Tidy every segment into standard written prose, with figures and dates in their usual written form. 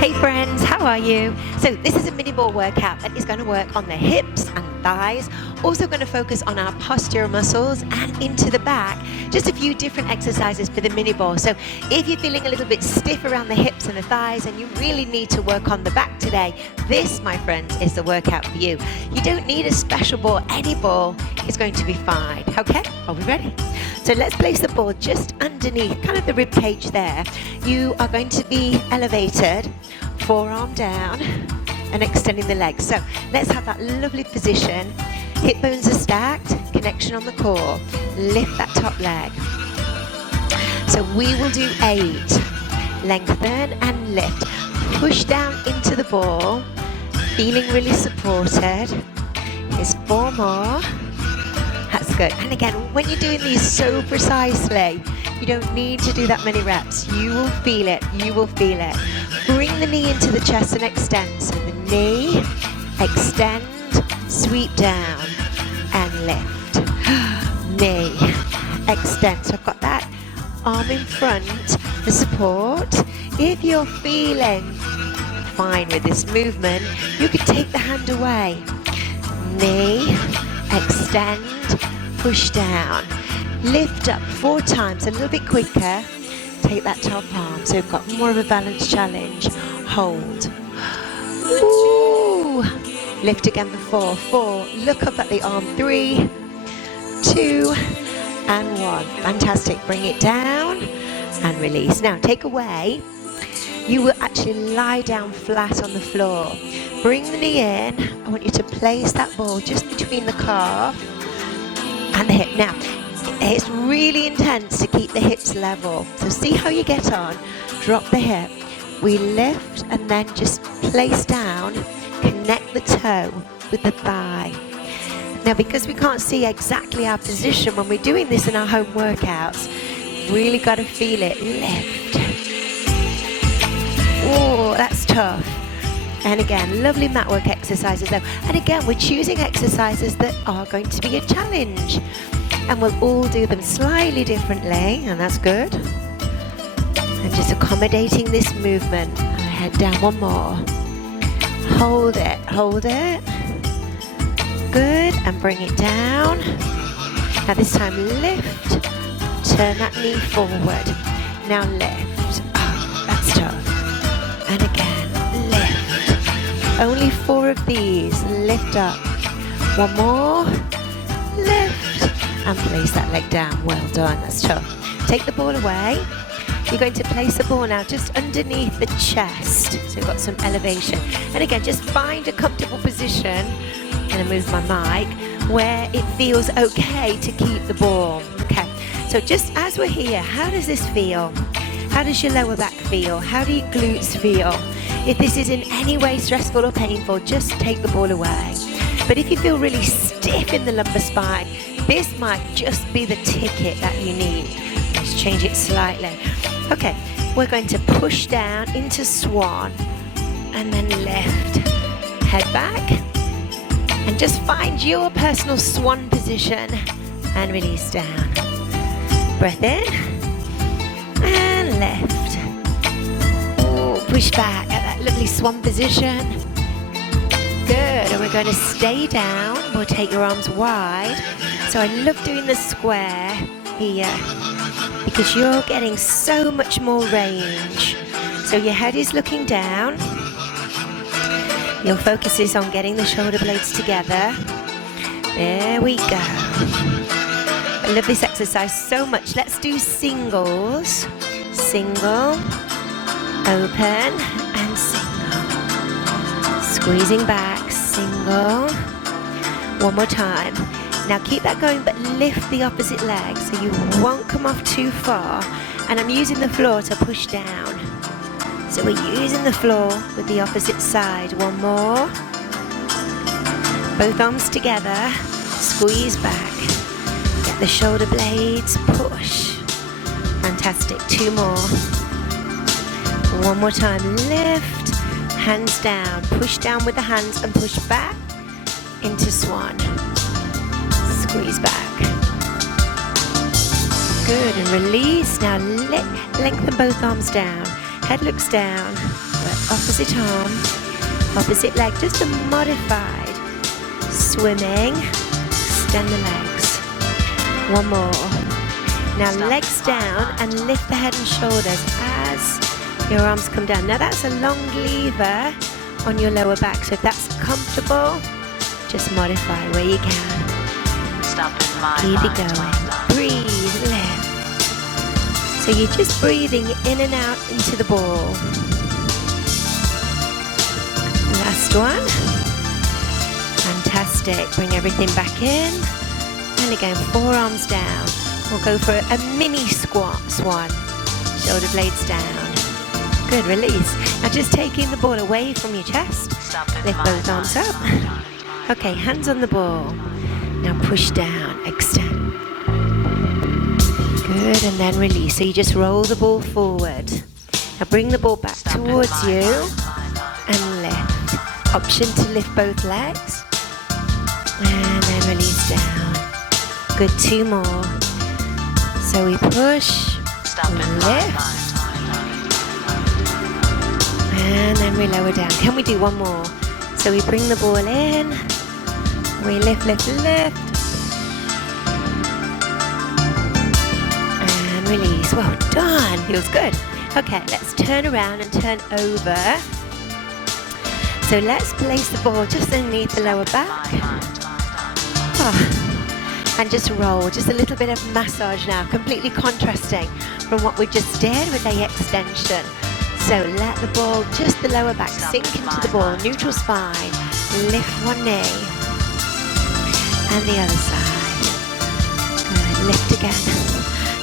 Hey friends, how are you? So this is a mini ball workout that is going to work on the hips and thighs, also going to focus on our posterior muscles and into the back. Just a few different exercises for the mini ball. So if you're feeling a little bit stiff around the hips and the thighs and you really need to work on the back today, this, my friends, is the workout for you. You don't need a special ball. Any ball is going to be fine. Okay, are we ready? So let's place the ball just underneath kind of the rib cage there. You are going to be elevated, forearm down and extending the legs. So let's have that lovely position. Hip bones are stacked, connection on the core. Lift that top leg. So we will do 8. Lengthen and lift. Push down into the ball, feeling really supported. Here's 4 more. That's good. And again, when you're doing these so precisely, you don't need to do that many reps. You will feel it. You will feel it. Bring the knee into the chest and extend. So the knee, extend, sweep down, and lift. Knee, extend. So I've got that arm in front for support. If you're feeling fine with this movement, you could take the hand away. Knee, extend, push down, lift up 4 times, a little bit quicker. Take that top arm, so we've got more of a balance challenge. Hold. Ooh. Lift again for 4. Look up at the arm. 3, 2, and 1. Fantastic. Bring it down and release. Now take away. You will actually lie down flat on the floor. Bring the knee in. I want you to place that ball just between the calf and the hip. Now, it's really intense to keep the hips level. So see how you get on. Drop the hip. We lift and then just place down. Connect the toe with the thigh. Now, because we can't see exactly our position when we're doing this in our home workouts, really got to feel it. Lift. Oh, that's tough. And again, lovely mat work exercises though. And again, we're choosing exercises that are going to be a challenge. And we'll all do them slightly differently, and that's good. And just accommodating this movement. Head down, 1 more. Hold it, hold it. Good, and bring it down. Now this time lift, turn that knee forward. Now lift. Oh, that's tough. And again, lift. Only 4 of these. Lift up. 1 more. Lift. And place that leg down. Well done. That's tough. Take the ball away. You're going to place the ball now just underneath the chest. So you've got some elevation. And again, just find a comfortable position. I'm going to move my mic where it feels okay to keep the ball. Okay. So just as we're here, how does this feel? How does your lower back feel? How do your glutes feel? If this is in any way stressful or painful, just take the ball away. But if you feel really stiff in the lumbar spine, this might just be the ticket that you need. Let's change it slightly. Okay, we're going to push down into swan and then lift. Head back and just find your personal swan position and release down. Breath in and lift. Oh, push back at that lovely swan position. Good, and we're going to stay down. We'll take your arms wide. So I love doing the square here because you're getting so much more range. So your head is looking down. Your focus is on getting the shoulder blades together. There we go. I love this exercise so much. Let's do singles. Single, open, and single. Squeezing back, single. 1 more time. Now keep that going, but lift the opposite leg so you won't come off too far. And I'm using the floor to push down. So we're using the floor with the opposite side. 1 more. Both arms together. Squeeze back. Get the shoulder blades. Push. Fantastic. 2 more. 1 more time. Lift. Hands down. Push down with the hands and push back into swan. Squeeze back. Good, and release. Now lengthen both arms down. Head looks down. opposite arm, opposite leg, just a modified swimming. Extend the legs. One more. Now legs down and lift the head and shoulders as your arms come down. Now that's a long lever on your lower back, so if that's comfortable, just modify where you can. Keep it going. Breathe, lift. So you're just breathing in and out into the ball. Last one. Fantastic. Bring everything back in. And again, forearms down. We'll go for a mini swan. Shoulder blades down. Good, release. Now just taking the ball away from your chest. Lift both arms up. Okay, hands on the ball. Now push down, extend. Good, and then release. So you just roll the ball forward. Now bring the ball back towards you and lift. Option to lift both legs. And then release down. Good, 2 more. So we push, lift. And then we lower down. Can we do one more? So we bring the ball in. We lift, lift, lift. And release. Well done. Feels good. Okay, let's turn around and turn over. So let's place the ball just underneath the lower back. And just roll. Just a little bit of massage now. Completely contrasting from what we just did with the extension. So let the ball, just the lower back, sink into the ball. Neutral spine. Lift one knee. And the other side. Good, lift again.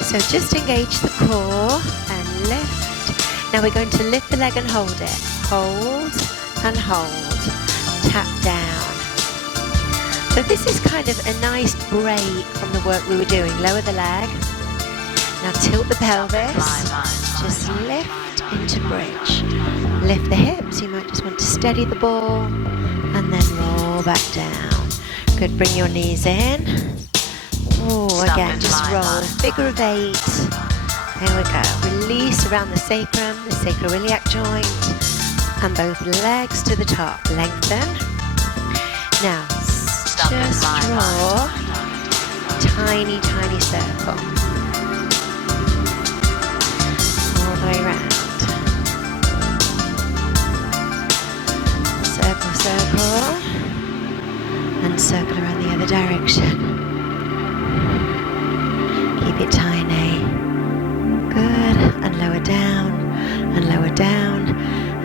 So just engage the core and lift. Now we're going to lift the leg and hold it. Hold and hold. Tap down. So this is kind of a nice break from the work we were doing. Lower the leg. Now tilt the pelvis. Just lift into bridge. Lift the hips. You might just want to steady the ball. And then roll back down. Good, bring your knees in. Oh, again, just roll. Figure of 8. There we go. Release around the sacroiliac joint. And both legs to the top. Lengthen. Now, just draw a tiny, tiny circle. All the way around. Circle, circle. And circle around the other direction. Keep it tiny. Good. And lower down. And lower down.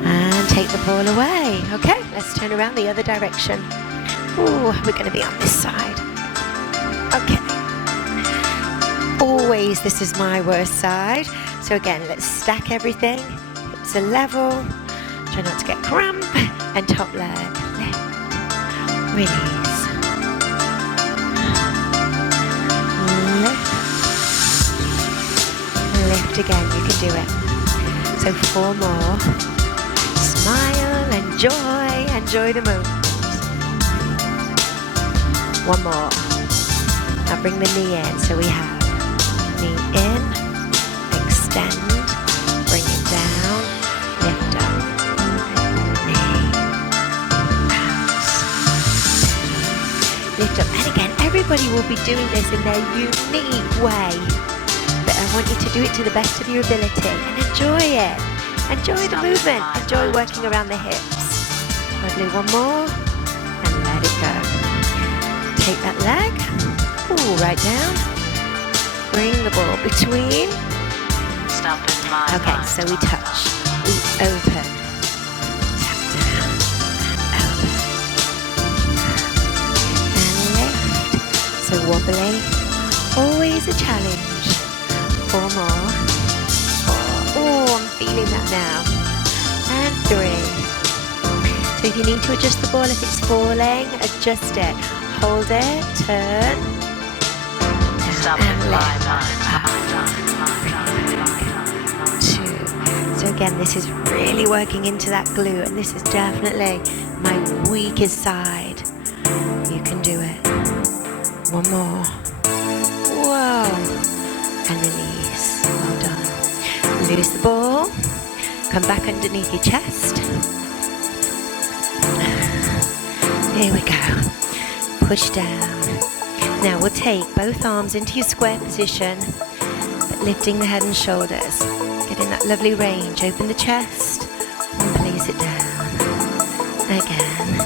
And take the ball away. Okay, let's turn around the other direction. Ooh, we're going to be on this side. Okay. Always, this is my worst side. So again, let's stack everything. Hips are level. Try not to get cramp. And top leg. Lift. Release. Lift again, you can do it. So 4 more. Smile, enjoy the moment. 1 more. Now bring the knee in, so we have knee in, extend, bring it down, lift up, knee, out, lift up. And again, everybody will be doing this in their unique way. But I want you to do it to the best of your ability and enjoy it. Enjoy the movement. Enjoy working around the hips. Lovely, 1 more. And let it go. Take that leg. Ooh, right down. Bring the ball between. Okay, so we touch. We open. Tap down. Open. And lift. So wobbly. Always a challenge. 4 more. 4. Oh, I'm feeling that now. And 3. So if you need to adjust the ball, if it's falling, adjust it. Hold it, turn, and lift. 2. So again, this is really working into that glute, and this is definitely my weakest side. You can do it. 1 more. Whoa. And release. Well done. Lose the ball. come back underneath your chest. Here we go. Push down. Now we'll take both arms into your square position, but lifting the head and shoulders. Getting that lovely range. Open the chest and place it down. Again.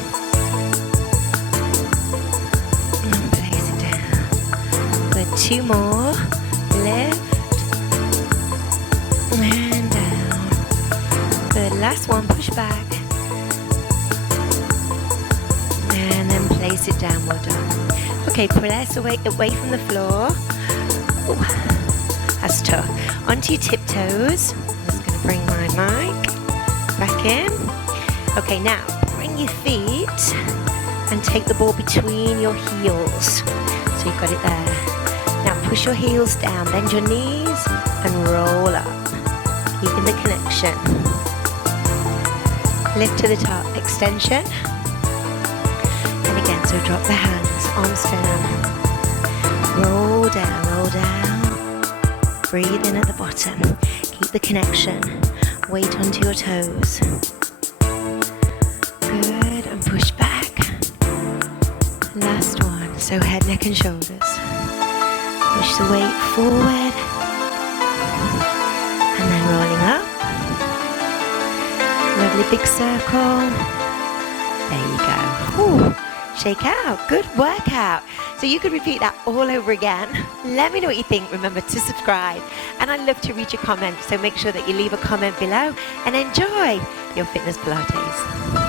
And place it down. Good. 2 more. Lift. And down. Good. Last one. Push back. And then place it down. Well done. Okay, press away from the floor. Ooh, that's tough. Onto your tiptoes. I'm just going to bring my mic back in. Okay, now bring your feet and take the ball between your heels. So you've got it there. Now push your heels down, bend your knees and roll up. Keeping the connection. Lift to the top, extension. And again, so drop the hands, arms down. Roll down, roll down. Breathe in at the bottom. Keep the connection. Weight onto your toes. Good, and push back. Last one, so head, neck and shoulders. Push the weight forward. And then rolling up. Lovely big circle. There you go. Ooh, shake out. Good workout. So you could repeat that all over again. Let me know what you think. Remember to subscribe. And I'd love to read your comments. So make sure that you leave a comment below and enjoy your Fitness Pilates.